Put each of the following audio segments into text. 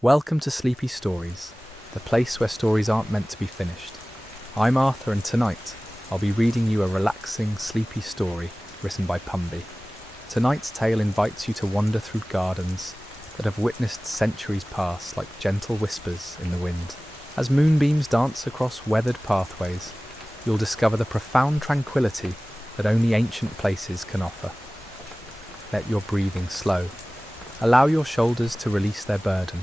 Welcome to Sleepy Stories, the place where stories aren't meant to be finished. I'm Arthur, and tonight I'll be reading you a relaxing, sleepy story written by Pumby. Tonight's tale invites you to wander through gardens that have witnessed centuries pass like gentle whispers in the wind. As moonbeams dance across weathered pathways, you'll discover the profound tranquility that only ancient places can offer. Let your breathing slow. Allow your shoulders to release their burden,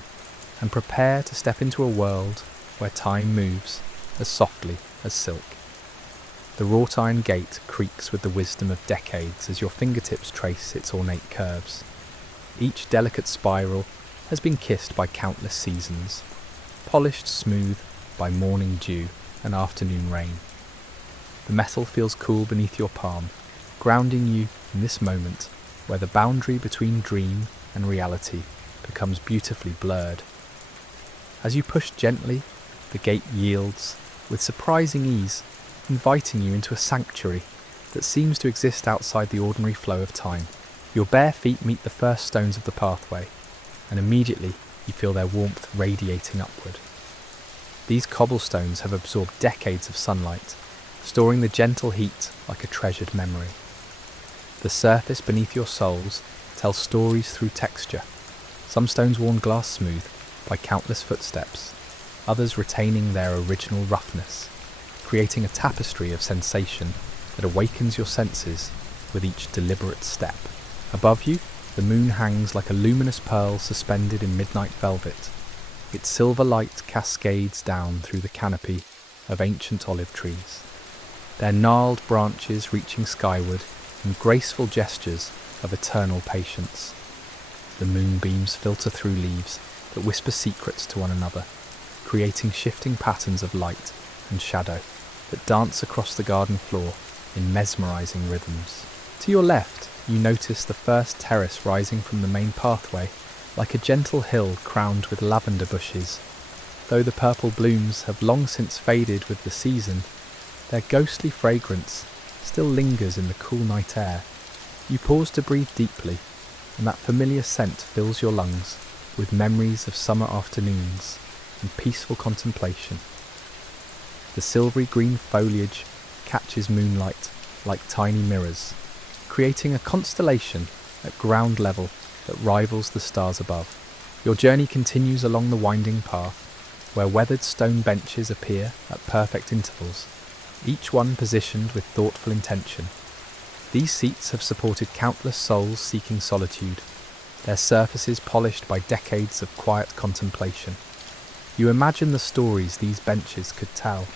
and prepare to step into a world where time moves as softly as silk. The wrought iron gate creaks with the wisdom of decades as your fingertips trace its ornate curves. Each delicate spiral has been kissed by countless seasons, polished smooth by morning dew and afternoon rain. The metal feels cool beneath your palm, grounding you in this moment where the boundary between dream and reality becomes beautifully blurred. As you push gently, the gate yields with surprising ease, inviting you into a sanctuary that seems to exist outside the ordinary flow of time. Your bare feet meet the first stones of the pathway, and immediately you feel their warmth radiating upward. These cobblestones have absorbed decades of sunlight, storing the gentle heat like a treasured memory. The surface beneath your soles tells stories through texture, some stones worn glass smooth by countless footsteps, others retaining their original roughness, creating a tapestry of sensation that awakens your senses with each deliberate step. Above you, the moon hangs like a luminous pearl suspended in midnight velvet. Its silver light cascades down through the canopy of ancient olive trees, their gnarled branches reaching skyward in graceful gestures of eternal patience. The moonbeams filter through leaves that whisper secrets to one another, creating shifting patterns of light and shadow that dance across the garden floor in mesmerizing rhythms. To your left, you notice the first terrace rising from the main pathway, like a gentle hill crowned with lavender bushes. Though the purple blooms have long since faded with the season, their ghostly fragrance still lingers in the cool night air. You pause to breathe deeply, and that familiar scent fills your lungs with memories of summer afternoons and peaceful contemplation. The silvery green foliage catches moonlight like tiny mirrors, creating a constellation at ground level that rivals the stars above. Your journey continues along the winding path, where weathered stone benches appear at perfect intervals, each one positioned with thoughtful intention. These seats have supported countless souls seeking solitude, their surfaces polished by decades of quiet contemplation. You imagine the stories these benches could tell,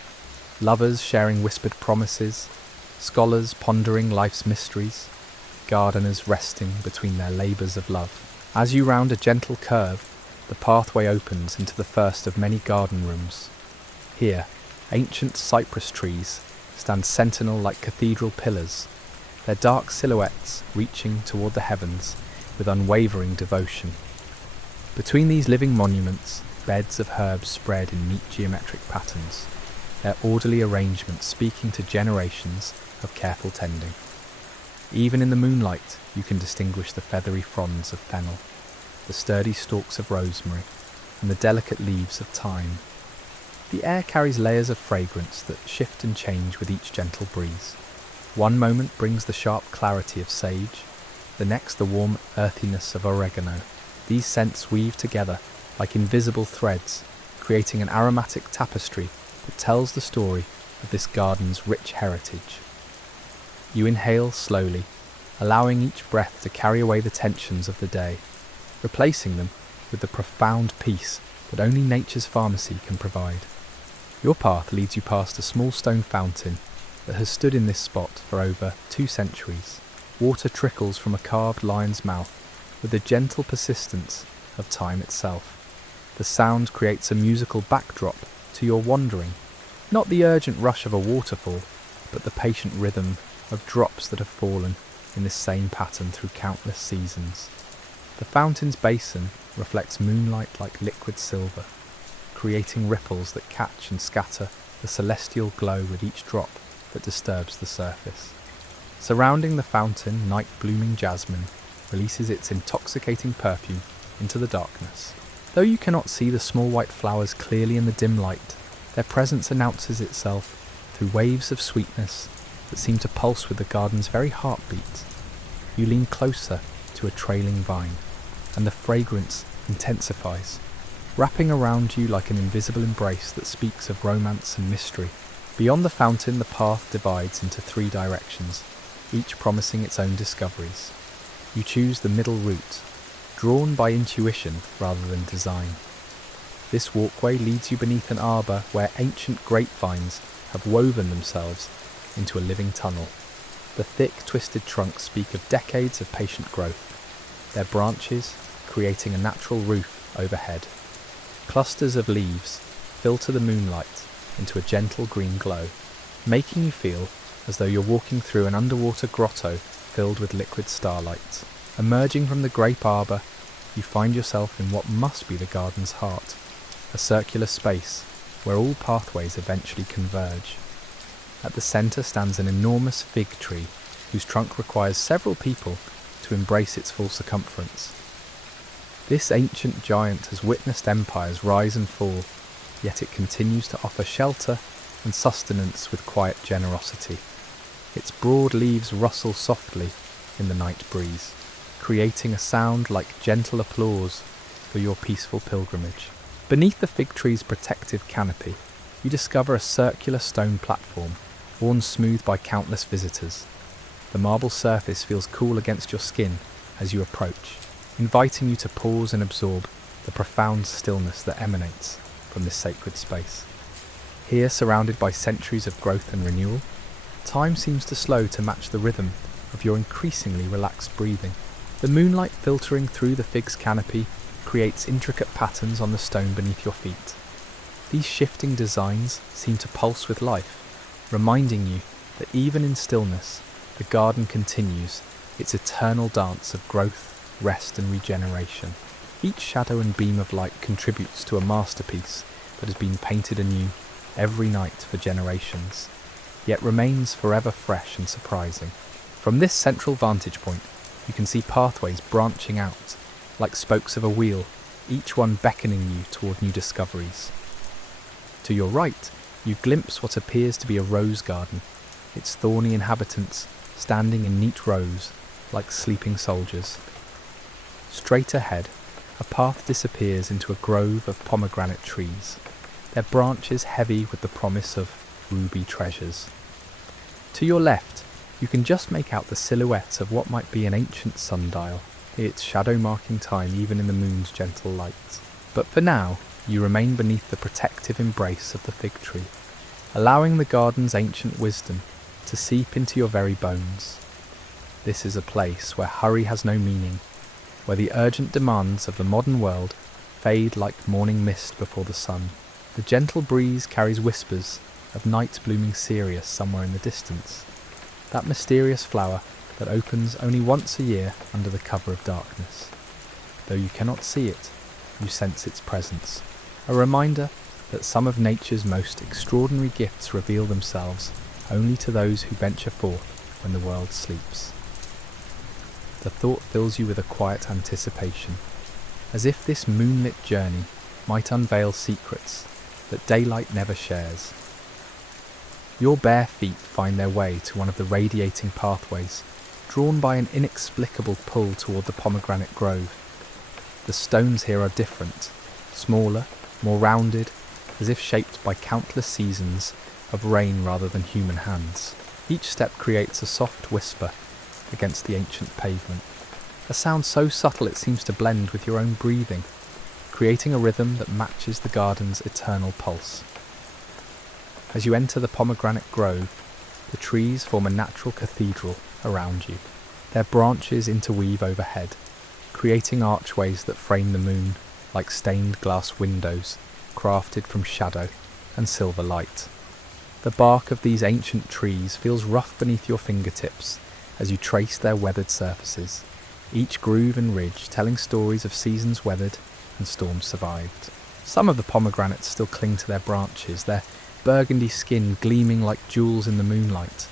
lovers sharing whispered promises, scholars pondering life's mysteries, gardeners resting between their labours of love. As you round a gentle curve, the pathway opens into the first of many garden rooms. Here, ancient cypress trees stand sentinel like cathedral pillars, their dark silhouettes reaching toward the heavens with unwavering devotion. Between these living monuments, beds of herbs spread in neat geometric patterns, their orderly arrangement speaking to generations of careful tending. Even in the moonlight, you can distinguish the feathery fronds of fennel, the sturdy stalks of rosemary, and the delicate leaves of thyme. The air carries layers of fragrance that shift and change with each gentle breeze. One moment brings the sharp clarity of sage, the next the warm earthiness of oregano. These scents weave together like invisible threads, creating an aromatic tapestry that tells the story of this garden's rich heritage. You inhale slowly, allowing each breath to carry away the tensions of the day, replacing them with the profound peace that only nature's pharmacy can provide. Your path leads you past a small stone fountain that has stood in this spot for over 2 centuries. Water trickles from a carved lion's mouth with the gentle persistence of time itself. The sound creates a musical backdrop to your wandering, not the urgent rush of a waterfall, but the patient rhythm of drops that have fallen in this same pattern through countless seasons. The fountain's basin reflects moonlight like liquid silver, creating ripples that catch and scatter the celestial glow with each drop that disturbs the surface. Surrounding the fountain, night-blooming jasmine releases its intoxicating perfume into the darkness, Though you cannot see the small white flowers clearly in the dim light, their presence announces itself through waves of sweetness that seem to pulse with the garden's very heartbeat. You lean closer to a trailing vine, and the fragrance intensifies, wrapping around you like an invisible embrace that speaks of romance and mystery. Beyond the fountain, the path divides into 3 directions, each promising its own discoveries. You choose the middle route, drawn by intuition rather than design. This walkway leads you beneath an arbour where ancient grapevines have woven themselves into a living tunnel. The thick, twisted trunks speak of decades of patient growth, their branches creating a natural roof overhead. Clusters of leaves filter the moonlight into a gentle green glow, making you feel as though you're walking through an underwater grotto filled with liquid starlight. Emerging from the grape arbour, you find yourself in what must be the garden's heart, a circular space where all pathways eventually converge. At the centre stands an enormous fig tree whose trunk requires several people to embrace its full circumference. This ancient giant has witnessed empires rise and fall, yet it continues to offer shelter and sustenance with quiet generosity. Its broad leaves rustle softly in the night breeze, creating a sound like gentle applause for your peaceful pilgrimage. Beneath the fig tree's protective canopy, you discover a circular stone platform, worn smooth by countless visitors. The marble surface feels cool against your skin as you approach, inviting you to pause and absorb the profound stillness that emanates from this sacred space. Here, surrounded by centuries of growth and renewal, time seems to slow to match the rhythm of your increasingly relaxed breathing. The moonlight filtering through the fig's canopy creates intricate patterns on the stone beneath your feet. These shifting designs seem to pulse with life, reminding you that even in stillness, the garden continues its eternal dance of growth, rest and regeneration. Each shadow and beam of light contributes to a masterpiece that has been painted anew every night for generations, yet remains forever fresh and surprising. From this central vantage point, you can see pathways branching out like spokes of a wheel, each one beckoning you toward new discoveries. To your right, you glimpse what appears to be a rose garden, its thorny inhabitants standing in neat rows like sleeping soldiers. Straight ahead, a path disappears into a grove of pomegranate trees, their branches heavy with the promise of ruby treasures. To your left, you can just make out the silhouette of what might be an ancient sundial, its shadow marking time even in the moon's gentle light. But for now, you remain beneath the protective embrace of the fig tree, allowing the garden's ancient wisdom to seep into your very bones. This is a place where hurry has no meaning, where the urgent demands of the modern world fade like morning mist before the sun. The gentle breeze carries whispers of night blooming cereus somewhere in the distance, that mysterious flower that opens only once a year under the cover of darkness. Though you cannot see it, you sense its presence, a reminder that some of nature's most extraordinary gifts reveal themselves only to those who venture forth when the world sleeps. The thought fills you with a quiet anticipation, as if this moonlit journey might unveil secrets that daylight never shares. Your bare feet find their way to one of the radiating pathways, drawn by an inexplicable pull toward the pomegranate grove. The stones here are different, smaller, more rounded, as if shaped by countless seasons of rain rather than human hands. Each step creates a soft whisper against the ancient pavement, a sound so subtle it seems to blend with your own breathing, creating a rhythm that matches the garden's eternal pulse. As you enter the pomegranate grove, the trees form a natural cathedral around you. Their branches interweave overhead, creating archways that frame the moon like stained glass windows crafted from shadow and silver light. The bark of these ancient trees feels rough beneath your fingertips as you trace their weathered surfaces, each groove and ridge telling stories of seasons weathered and storms survived. Some of the pomegranates still cling to their branches, their burgundy skin gleaming like jewels in the moonlight.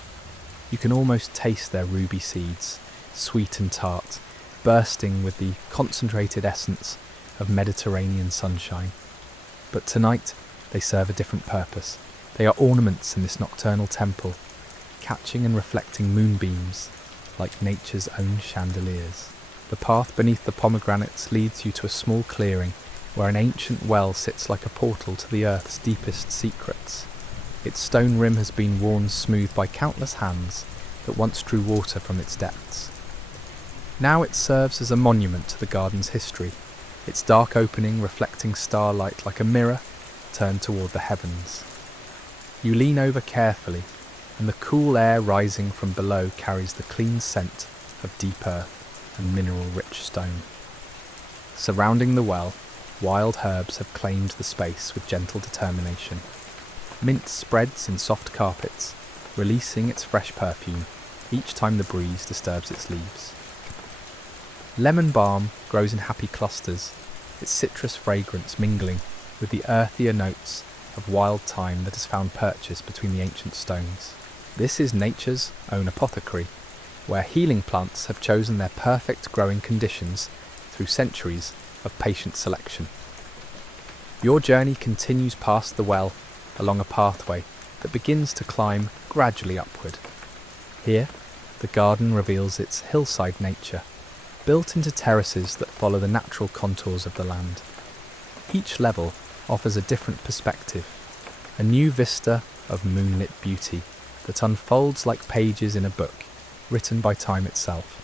You can almost taste their ruby seeds, sweet and tart, bursting with the concentrated essence of Mediterranean sunshine. But tonight, they serve a different purpose. They are ornaments in this nocturnal temple, catching and reflecting moonbeams like nature's own chandeliers. The path beneath the pomegranates leads you to a small clearing where an ancient well sits like a portal to the earth's deepest secrets. Its stone rim has been worn smooth by countless hands that once drew water from its depths. Now it serves as a monument to the garden's history, its dark opening reflecting starlight like a mirror turned toward the heavens. You lean over carefully, and the cool air rising from below carries the clean scent of deep earth and mineral-rich stone. Surrounding the well, wild herbs have claimed the space with gentle determination. Mint spreads in soft carpets, releasing its fresh perfume each time the breeze disturbs its leaves. Lemon balm grows in happy clusters, its citrus fragrance mingling with the earthier notes of wild thyme that has found purchase between the ancient stones. This is nature's own apothecary, where healing plants have chosen their perfect growing conditions through centuries of patient selection. Your journey continues past the well along a pathway that begins to climb gradually upward. Here, the garden reveals its hillside nature, built into terraces that follow the natural contours of the land. Each level offers a different perspective, a new vista of moonlit beauty that unfolds like pages in a book written by time itself.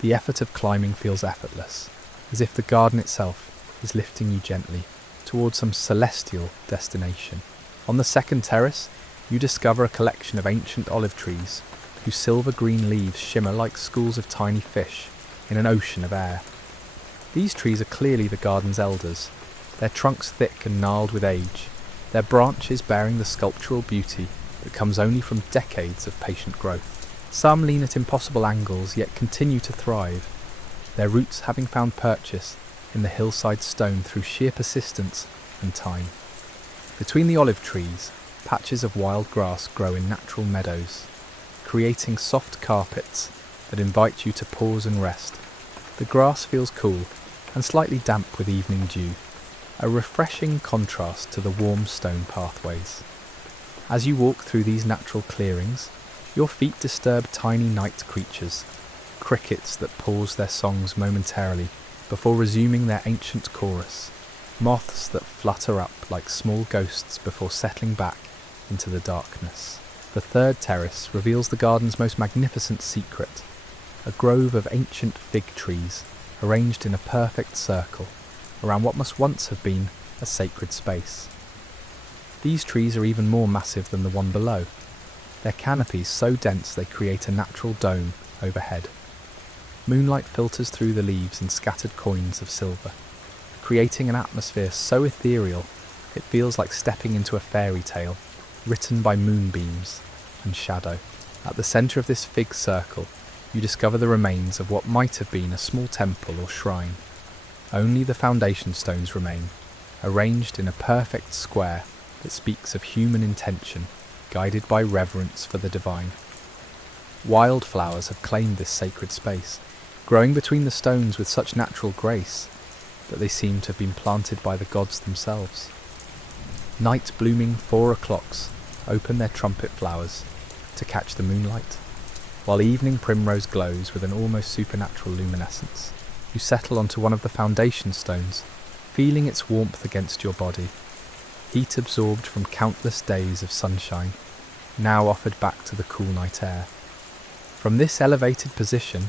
The effort of climbing feels effortless, as if the garden itself is lifting you gently towards some celestial destination. On the second terrace, you discover a collection of ancient olive trees whose silver-green leaves shimmer like schools of tiny fish in an ocean of air. These trees are clearly the garden's elders, their trunks thick and gnarled with age, their branches bearing the sculptural beauty that comes only from decades of patient growth. Some lean at impossible angles yet continue to thrive, their roots having found purchase in the hillside stone through sheer persistence and time. Between the olive trees, patches of wild grass grow in natural meadows, creating soft carpets that invite you to pause and rest. The grass feels cool and slightly damp with evening dew, a refreshing contrast to the warm stone pathways. As you walk through these natural clearings, your feet disturb tiny night creatures, crickets that pause their songs momentarily before resuming their ancient chorus, moths that flutter up like small ghosts before settling back into the darkness. The third terrace reveals the garden's most magnificent secret, a grove of ancient fig trees arranged in a perfect circle around what must once have been a sacred space. These trees are even more massive than the one below, their canopies so dense they create a natural dome overhead. Moonlight filters through the leaves in scattered coins of silver, creating an atmosphere so ethereal it feels like stepping into a fairy tale written by moonbeams and shadow. At the centre of this fig circle, you discover the remains of what might have been a small temple or shrine. Only the foundation stones remain, arranged in a perfect square that speaks of human intention, guided by reverence for the divine. Wildflowers have claimed this sacred space, growing between the stones with such natural grace that they seem to have been planted by the gods themselves. Night-blooming 4 o'clocks open their trumpet flowers to catch the moonlight, while evening primrose glows with an almost supernatural luminescence. You settle onto one of the foundation stones, feeling its warmth against your body, heat absorbed from countless days of sunshine, now offered back to the cool night air. From this elevated position,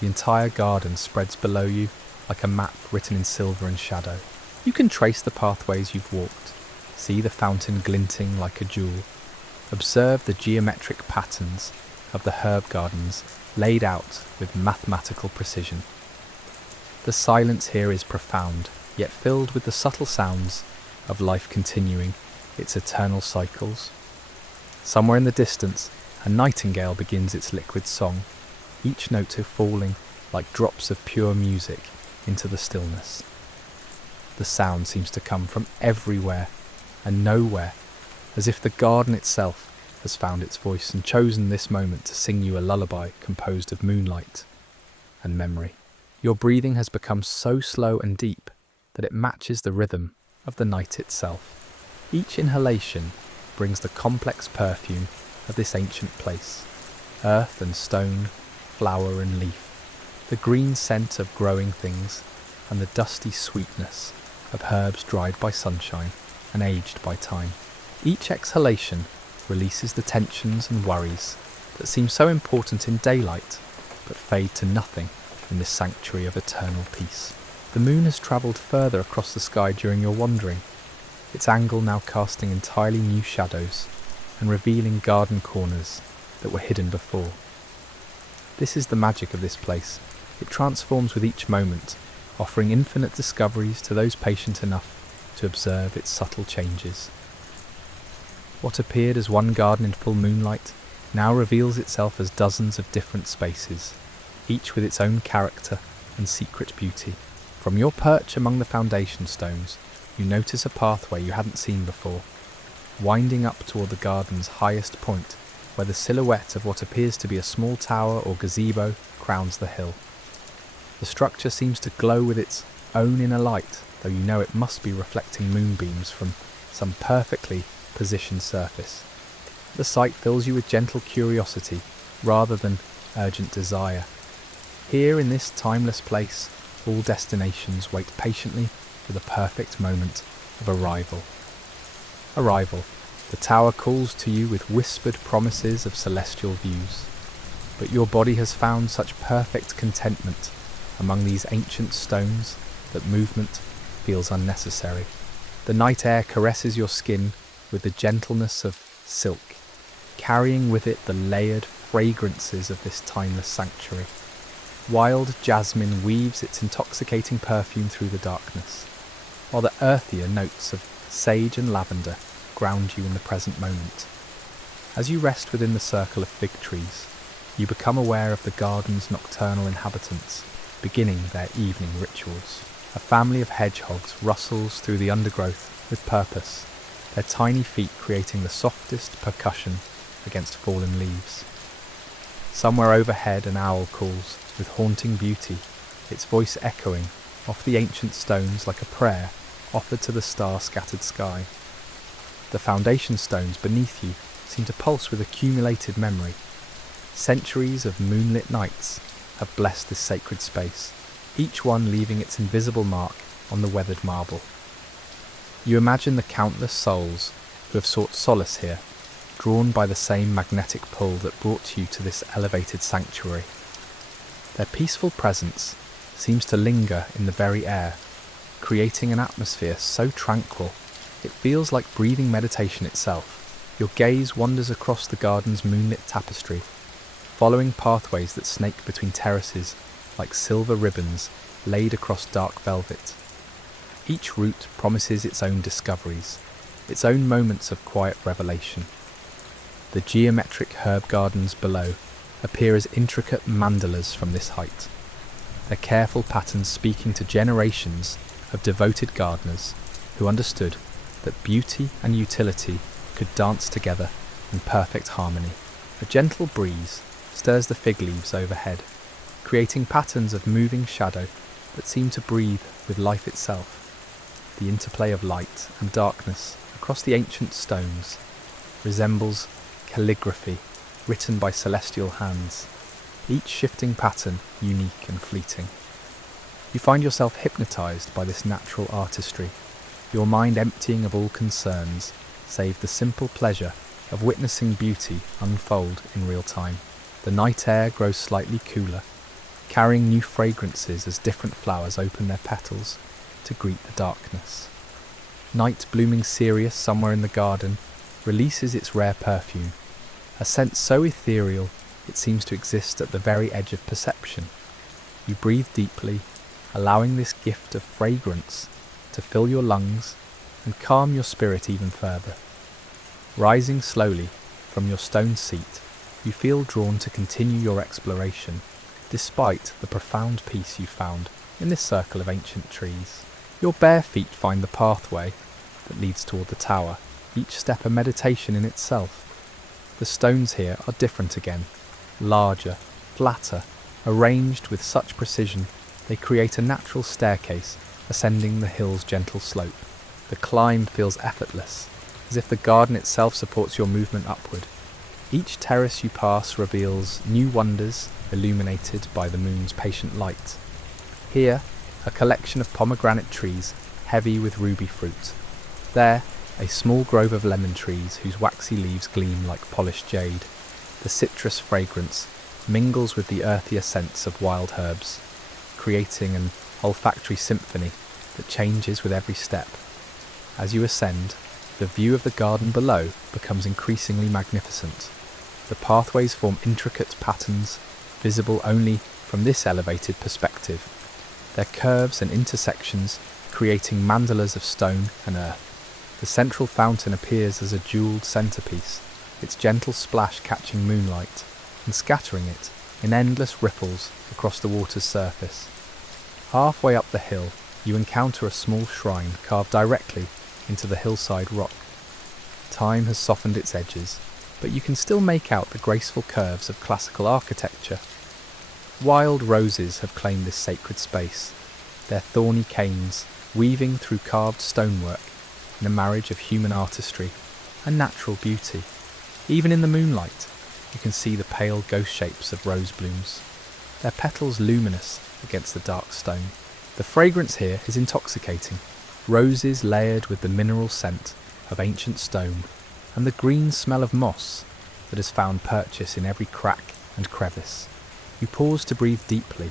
the entire garden spreads below you like a map written in silver and shadow. You can trace the pathways you've walked, see the fountain glinting like a jewel, observe the geometric patterns of the herb gardens laid out with mathematical precision. The silence here is profound, yet filled with the subtle sounds of life continuing its eternal cycles. Somewhere in the distance, a nightingale begins its liquid song, each note falling like drops of pure music into the stillness. The sound seems to come from everywhere and nowhere, as if the garden itself has found its voice and chosen this moment to sing you a lullaby composed of moonlight and memory. Your breathing has become so slow and deep that it matches the rhythm of the night itself. Each inhalation brings the complex perfume of this ancient place: earth and stone, flower and leaf, the green scent of growing things, and the dusty sweetness of herbs dried by sunshine and aged by time. Each exhalation releases the tensions and worries that seem so important in daylight, but fade to nothing in this sanctuary of eternal peace. The moon has travelled further across the sky during your wandering, its angle now casting entirely new shadows and revealing garden corners that were hidden before. This is the magic of this place. It transforms with each moment, offering infinite discoveries to those patient enough to observe its subtle changes. What appeared as one garden in full moonlight now reveals itself as dozens of different spaces, each with its own character and secret beauty. From your perch among the foundation stones, you notice a pathway you hadn't seen before, winding up toward the garden's highest point, where the silhouette of what appears to be a small tower or gazebo crowns the hill. The structure seems to glow with its own inner light, though you know it must be reflecting moonbeams from some perfectly positioned surface. The sight fills you with gentle curiosity rather than urgent desire. Here in this timeless place, all destinations wait patiently for the perfect moment of arrival. The tower calls to you with whispered promises of celestial views, but your body has found such perfect contentment among these ancient stones that movement feels unnecessary. The night air caresses your skin with the gentleness of silk, carrying with it the layered fragrances of this timeless sanctuary. Wild jasmine weaves its intoxicating perfume through the darkness, while the earthier notes of sage and lavender ground you in the present moment. As you rest within the circle of fig trees, you become aware of the garden's nocturnal inhabitants beginning their evening rituals. A family of hedgehogs rustles through the undergrowth with purpose, their tiny feet creating the softest percussion against fallen leaves. Somewhere overhead an owl calls with haunting beauty, its voice echoing off the ancient stones like a prayer offered to the star-scattered sky. The foundation stones beneath you seem to pulse with accumulated memory. Centuries of moonlit nights have blessed this sacred space, each one leaving its invisible mark on the weathered marble. You imagine the countless souls who have sought solace here, drawn by the same magnetic pull that brought you to this elevated sanctuary. Their peaceful presence seems to linger in the very air, creating an atmosphere so tranquil it feels like breathing meditation itself. Your gaze wanders across the garden's moonlit tapestry, following pathways that snake between terraces like silver ribbons laid across dark velvet. Each route promises its own discoveries, its own moments of quiet revelation. The geometric herb gardens below appear as intricate mandalas from this height, their careful patterns speaking to generations of devoted gardeners who understood that beauty and utility could dance together in perfect harmony. A gentle breeze stirs the fig leaves overhead, creating patterns of moving shadow that seem to breathe with life itself. The interplay of light and darkness across the ancient stones resembles calligraphy written by celestial hands, each shifting pattern unique and fleeting. You find yourself hypnotized by this natural artistry, your mind emptying of all concerns save the simple pleasure of witnessing beauty unfold in real time. The night air grows slightly cooler, carrying new fragrances as different flowers open their petals to greet the darkness. Night, blooming cereus somewhere in the garden, releases its rare perfume, a scent so ethereal it seems to exist at the very edge of perception. You breathe deeply, allowing this gift of fragrance to fill your lungs and calm your spirit even further. Rising slowly from your stone seat, you feel drawn to continue your exploration, despite the profound peace you found in this circle of ancient trees. Your bare feet find the pathway that leads toward the tower, each step a meditation in itself. The stones here are different again, larger, flatter, arranged with such precision They create a natural staircase ascending the hill's gentle slope. The climb feels effortless, as if the garden itself supports your movement upward. Each terrace you pass reveals new wonders illuminated by the moon's patient light. Here, a collection of pomegranate trees heavy with ruby fruit. There, a small grove of lemon trees whose waxy leaves gleam like polished jade. The citrus fragrance mingles with the earthier scents of wild herbs, creating an olfactory symphony that changes with every step. As you ascend, the view of the garden below becomes increasingly magnificent. The pathways form intricate patterns, visible only from this elevated perspective, their curves and intersections creating mandalas of stone and earth. The central fountain appears as a jewelled centerpiece, its gentle splash catching moonlight and scattering it in endless ripples across the water's surface. Halfway up the hill, you encounter a small shrine carved directly into the hillside rock. Time has softened its edges, but you can still make out the graceful curves of classical architecture. Wild roses have claimed this sacred space, their thorny canes weaving through carved stonework in a marriage of human artistry and natural beauty. Even in the moonlight, you can see the pale ghost shapes of rose blooms, their petals luminous against the dark stone. The fragrance here is intoxicating, roses layered with the mineral scent of ancient stone and the green smell of moss that has found purchase in every crack and crevice. You pause to breathe deeply,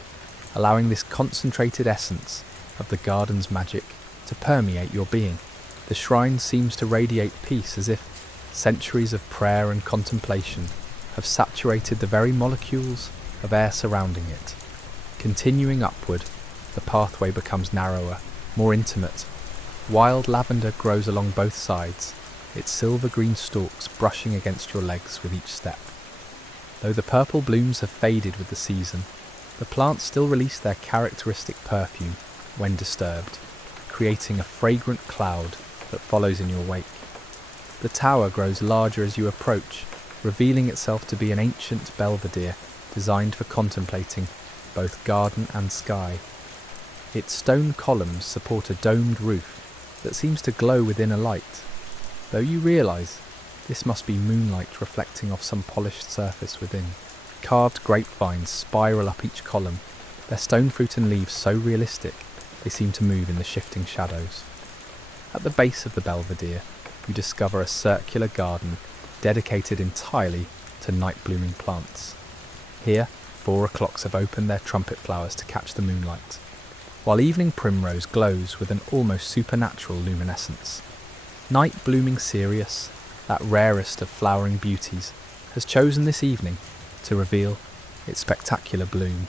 allowing this concentrated essence of the garden's magic to permeate your being. The shrine seems to radiate peace, as if centuries of prayer and contemplation have saturated the very molecules of air surrounding it. Continuing upward, the pathway becomes narrower, more intimate. Wild lavender grows along both sides, its silver-green stalks brushing against your legs with each step. Though the purple blooms have faded with the season, the plants still release their characteristic perfume when disturbed, creating a fragrant cloud that follows in your wake. The tower grows larger as you approach, revealing itself to be an ancient belvedere designed for contemplating both garden and sky. Its stone columns support a domed roof that seems to glow within a light, though you realise this must be moonlight reflecting off some polished surface within. Carved grapevines spiral up each column, their stone fruit and leaves so realistic they seem to move in the shifting shadows. At the base of the belvedere, you discover a circular garden dedicated entirely to night-blooming plants. Here, 4 o'clocks have opened their trumpet flowers to catch the moonlight, while evening primrose glows with an almost supernatural luminescence. Night-blooming cereus, that rarest of flowering beauties, has chosen this evening to reveal its spectacular bloom.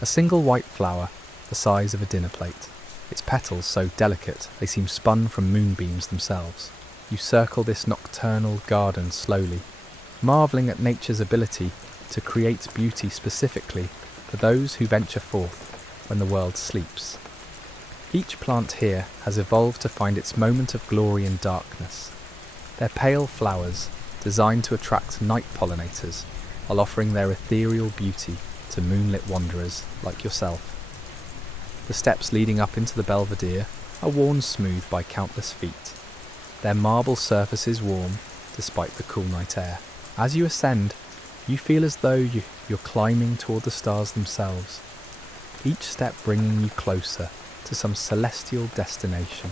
A single white flower, the size of a dinner plate, its petals so delicate they seem spun from moonbeams themselves. You circle this nocturnal garden slowly, marvelling at nature's ability to create beauty specifically for those who venture forth when the world sleeps. Each plant here has evolved to find its moment of glory in darkness. Their pale flowers, designed to attract night pollinators, while offering their ethereal beauty to moonlit wanderers like yourself. The steps leading up into the belvedere are worn smooth by countless feet, their marble surfaces warm despite the cool night air. As you ascend, you feel as though you're climbing toward the stars themselves, each step bringing you closer to some celestial destination.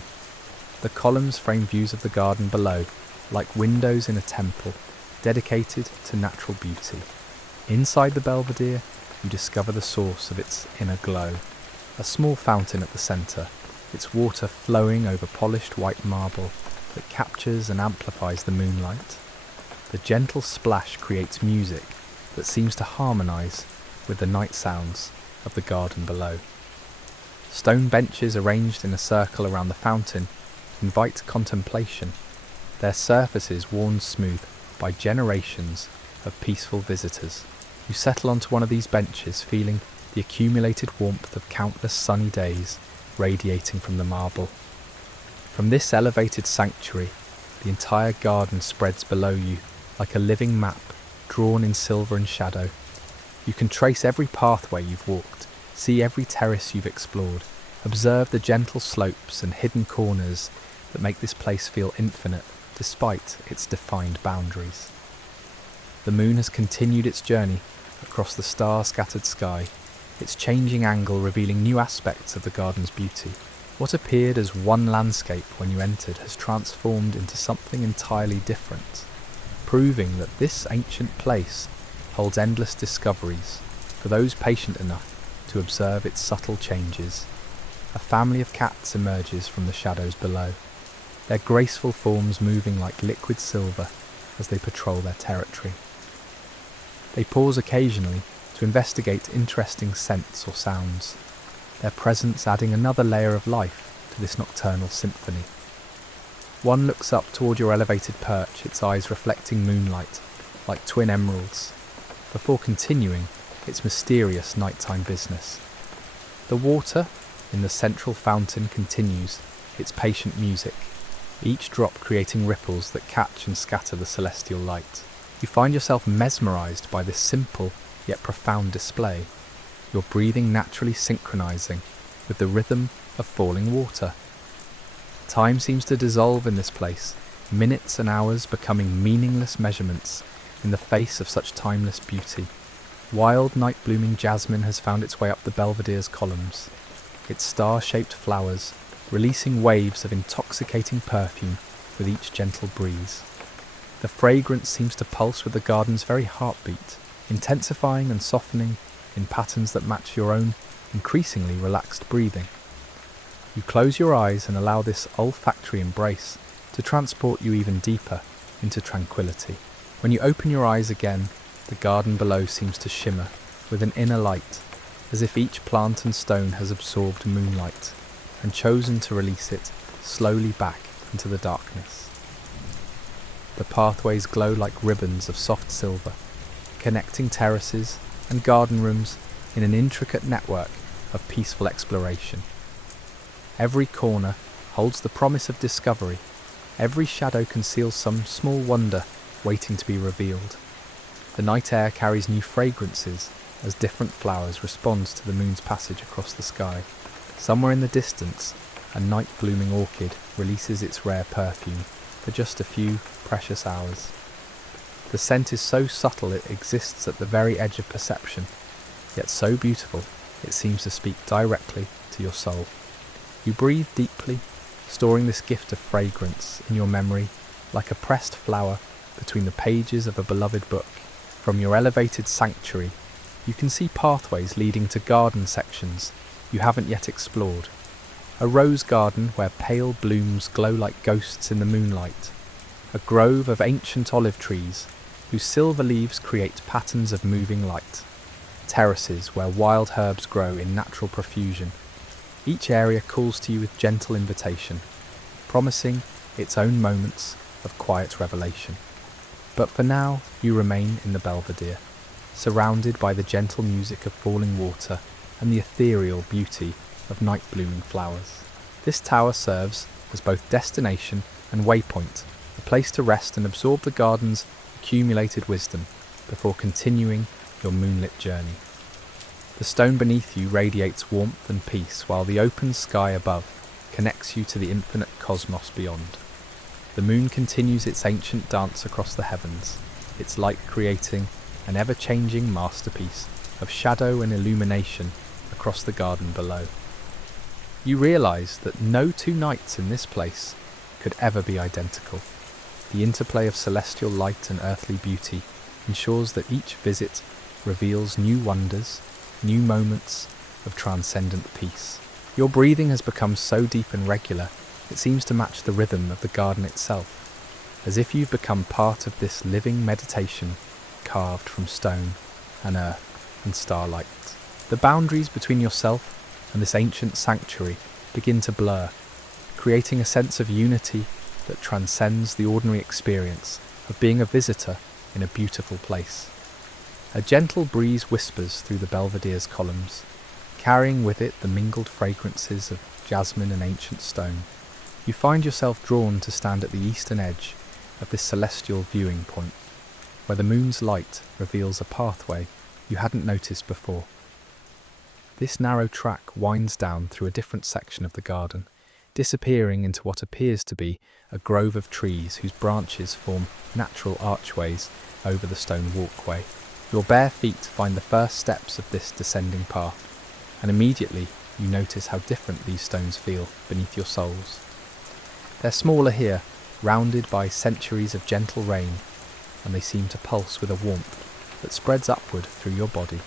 The columns frame views of the garden below, like windows in a temple dedicated to natural beauty. Inside the belvedere, you discover the source of its inner glow, a small fountain at the centre, its water flowing over polished white marble that captures and amplifies the moonlight. The gentle splash creates music that seems to harmonise with the night sounds of the garden below. Stone benches arranged in a circle around the fountain invite contemplation, their surfaces worn smooth by generations of peaceful visitors. You settle onto one of these benches, feeling the accumulated warmth of countless sunny days radiating from the marble. From this elevated sanctuary, the entire garden spreads below you like a living map drawn in silver and shadow. You can trace every pathway you've walked, See every terrace you've explored. Observe the gentle slopes and hidden corners that make this place feel infinite despite its defined boundaries. The moon has continued its journey across the star-scattered sky, its changing angle revealing new aspects of the garden's beauty. What appeared as one landscape when you entered has transformed into something entirely different, proving that this ancient place holds endless discoveries for those patient enough to observe its subtle changes. A family of cats emerges from the shadows below, their graceful forms moving like liquid silver as they patrol their territory. They pause occasionally to investigate interesting scents or sounds, their presence adding another layer of life to this nocturnal symphony. One looks up toward your elevated perch, its eyes reflecting moonlight like twin emeralds, before continuing its mysterious nighttime business. The water in the central fountain continues its patient music, each drop creating ripples that catch and scatter the celestial light. You find yourself mesmerized by this simple yet profound display, your breathing naturally synchronizing with the rhythm of falling water. Time seems to dissolve in this place, minutes and hours becoming meaningless measurements in the face of such timeless beauty. Wild night-blooming jasmine has found its way up the Belvedere's columns, its star-shaped flowers releasing waves of intoxicating perfume with each gentle breeze. The fragrance seems to pulse with the garden's very heartbeat, intensifying and softening in patterns that match your own increasingly relaxed breathing. You close your eyes and allow this olfactory embrace to transport you even deeper into tranquility. When you open your eyes again, the garden below seems to shimmer with an inner light, as if each plant and stone has absorbed moonlight and chosen to release it slowly back into the darkness. The pathways glow like ribbons of soft silver, connecting terraces and garden rooms in an intricate network of peaceful exploration. Every corner holds the promise of discovery. Every shadow conceals some small wonder waiting to be revealed. The night air carries new fragrances as different flowers respond to the moon's passage across the sky. Somewhere in the distance, a night-blooming orchid releases its rare perfume for just a few precious hours. The scent is so subtle it exists at the very edge of perception, yet so beautiful it seems to speak directly to your soul. You breathe deeply, storing this gift of fragrance in your memory like a pressed flower between the pages of a beloved book. From your elevated sanctuary, you can see pathways leading to garden sections you haven't yet explored. A rose garden where pale blooms glow like ghosts in the moonlight. A grove of ancient olive trees whose silver leaves create patterns of moving light. Terraces where wild herbs grow in natural profusion. Each area calls to you with gentle invitation, promising its own moments of quiet revelation. But for now, you remain in the Belvedere, surrounded by the gentle music of falling water and the ethereal beauty of night-blooming flowers. This tower serves as both destination and waypoint, a place to rest and absorb the garden's accumulated wisdom before continuing your moonlit journey. The stone beneath you radiates warmth and peace, while the open sky above connects you to the infinite cosmos beyond. The moon continues its ancient dance across the heavens, its light creating an ever-changing masterpiece of shadow and illumination across the garden below. You realise that no two nights in this place could ever be identical. The interplay of celestial light and earthly beauty ensures that each visit reveals new wonders, new moments of transcendent peace. Your breathing has become so deep and regular, it seems to match the rhythm of the garden itself, as if you've become part of this living meditation carved from stone and earth and starlight. The boundaries between yourself and this ancient sanctuary begin to blur, creating a sense of unity that transcends the ordinary experience of being a visitor in a beautiful place. A gentle breeze whispers through the Belvedere's columns, carrying with it the mingled fragrances of jasmine and ancient stone. You find yourself drawn to stand at the eastern edge of this celestial viewing point, where the moon's light reveals a pathway you hadn't noticed before. This narrow track winds down through a different section of the garden, disappearing into what appears to be a grove of trees whose branches form natural archways over the stone walkway. Your bare feet find the first steps of this descending path, and immediately you notice how different these stones feel beneath your soles. They're smaller here, rounded by centuries of gentle rain, and they seem to pulse with a warmth that spreads upward through your body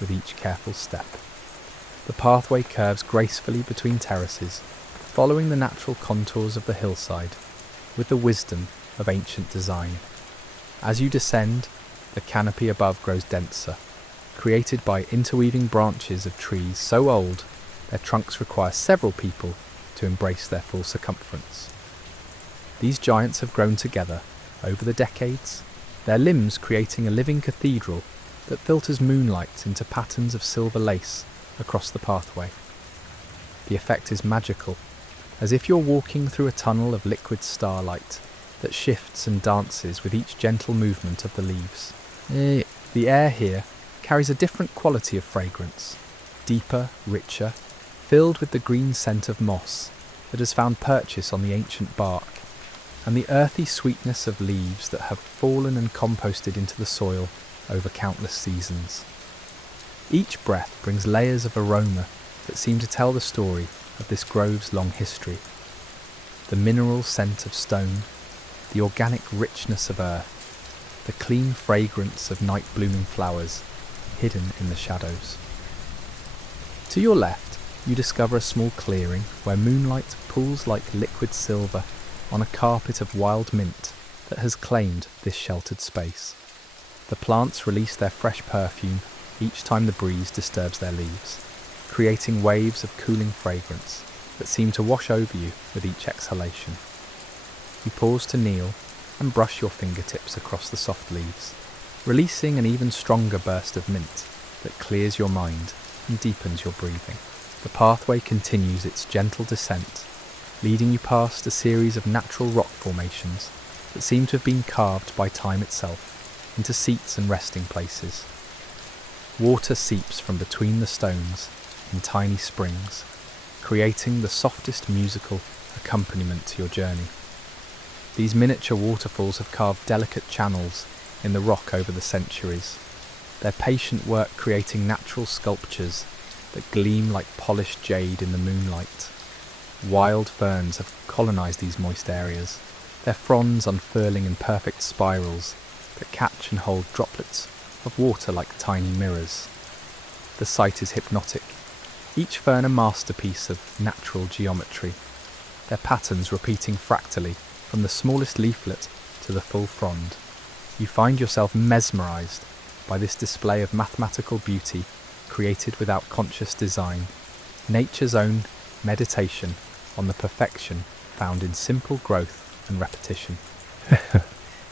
with each careful step. The pathway curves gracefully between terraces, following the natural contours of the hillside with the wisdom of ancient design. As you descend, the canopy above grows denser, created by interweaving branches of trees so old their trunks require several people to embrace their full circumference. These giants have grown together over the decades, their limbs creating a living cathedral that filters moonlight into patterns of silver lace across the pathway. The effect is magical, as if you're walking through a tunnel of liquid starlight that shifts and dances with each gentle movement of the leaves. The air here carries a different quality of fragrance, deeper, richer, filled with the green scent of moss that has found purchase on the ancient bark, and the earthy sweetness of leaves that have fallen and composted into the soil over countless seasons. Each breath brings layers of aroma that seem to tell the story of this grove's long history. The mineral scent of stone, the organic richness of earth, the clean fragrance of night-blooming flowers hidden in the shadows. To your left, you discover a small clearing where moonlight pools like liquid silver on a carpet of wild mint that has claimed this sheltered space. The plants release their fresh perfume each time the breeze disturbs their leaves, creating waves of cooling fragrance that seem to wash over you with each exhalation. You pause to kneel and brush your fingertips across the soft leaves, releasing an even stronger burst of mint that clears your mind and deepens your breathing. The pathway continues its gentle descent, leading you past a series of natural rock formations that seem to have been carved by time itself into seats and resting places. Water seeps from between the stones in tiny springs, creating the softest musical accompaniment to your journey. These miniature waterfalls have carved delicate channels in the rock over the centuries, their patient work creating natural sculptures that gleam like polished jade in the moonlight. Wild ferns have colonized these moist areas, their fronds unfurling in perfect spirals that catch and hold droplets of water like tiny mirrors. The sight is hypnotic, each fern a masterpiece of natural geometry, their patterns repeating fractally from the smallest leaflet to the full frond. You find yourself mesmerized by this display of mathematical beauty created without conscious design, nature's own meditation on the perfection found in simple growth and repetition.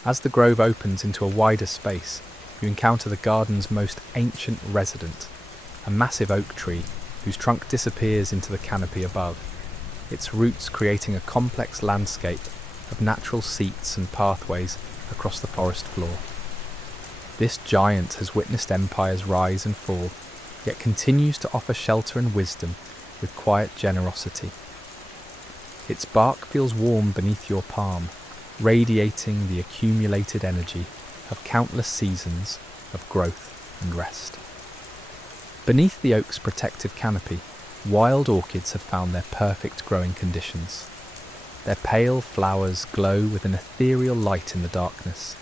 As the grove opens into a wider space, you encounter the garden's most ancient resident, a massive oak tree whose trunk disappears into the canopy above, its roots creating a complex landscape of natural seats and pathways across the forest floor. This giant has witnessed empires rise and fall, yet continues to offer shelter and wisdom with quiet generosity. Its bark feels warm beneath your palm, radiating the accumulated energy of countless seasons of growth and rest. Beneath the oak's protective canopy, wild orchids have found their perfect growing conditions. Their pale flowers glow with an ethereal light in the darkness,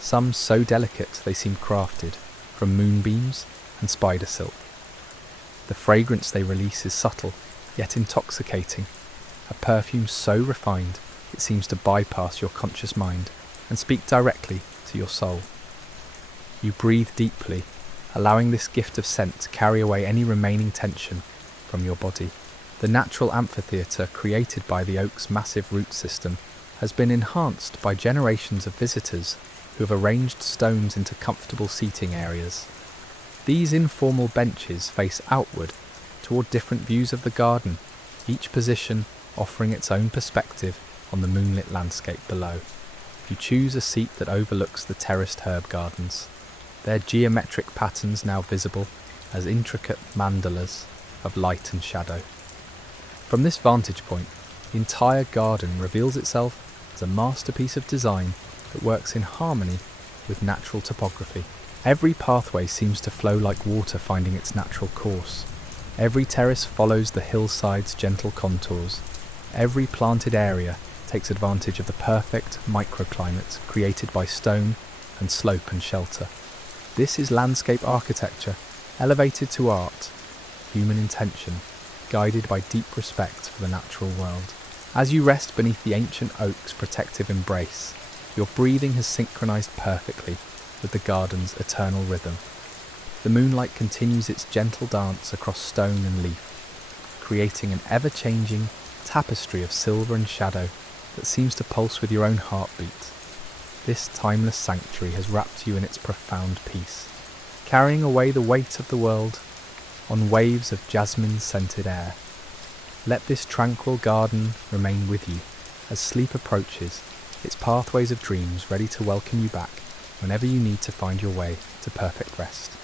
some so delicate they seem crafted from moonbeams and spider silk. The fragrance they release is subtle, yet intoxicating, a perfume so refined it seems to bypass your conscious mind and speak directly to your soul. You breathe deeply, allowing this gift of scent to carry away any remaining tension from your body. The natural amphitheatre created by the oak's massive root system has been enhanced by generations of visitors who have arranged stones into comfortable seating areas. These informal benches face outward toward different views of the garden, each position offering its own perspective on the moonlit landscape below. You choose a seat that overlooks the terraced herb gardens, their geometric patterns now visible as intricate mandalas of light and shadow. From this vantage point, the entire garden reveals itself as a masterpiece of design that works in harmony with natural topography. Every pathway seems to flow like water finding its natural course. Every terrace follows the hillside's gentle contours. Every planted area takes advantage of the perfect microclimate created by stone and slope and shelter. This is landscape architecture, elevated to art, human intention, guided by deep respect for the natural world. As you rest beneath the ancient oak's protective embrace, your breathing has synchronized perfectly with the garden's eternal rhythm. The moonlight continues its gentle dance across stone and leaf, creating an ever-changing tapestry of silver and shadow that seems to pulse with your own heartbeat. This timeless sanctuary has wrapped you in its profound peace, carrying away the weight of the world on waves of jasmine-scented air. Let this tranquil garden remain with you as sleep approaches, its pathways of dreams ready to welcome you back whenever you need to find your way to perfect rest.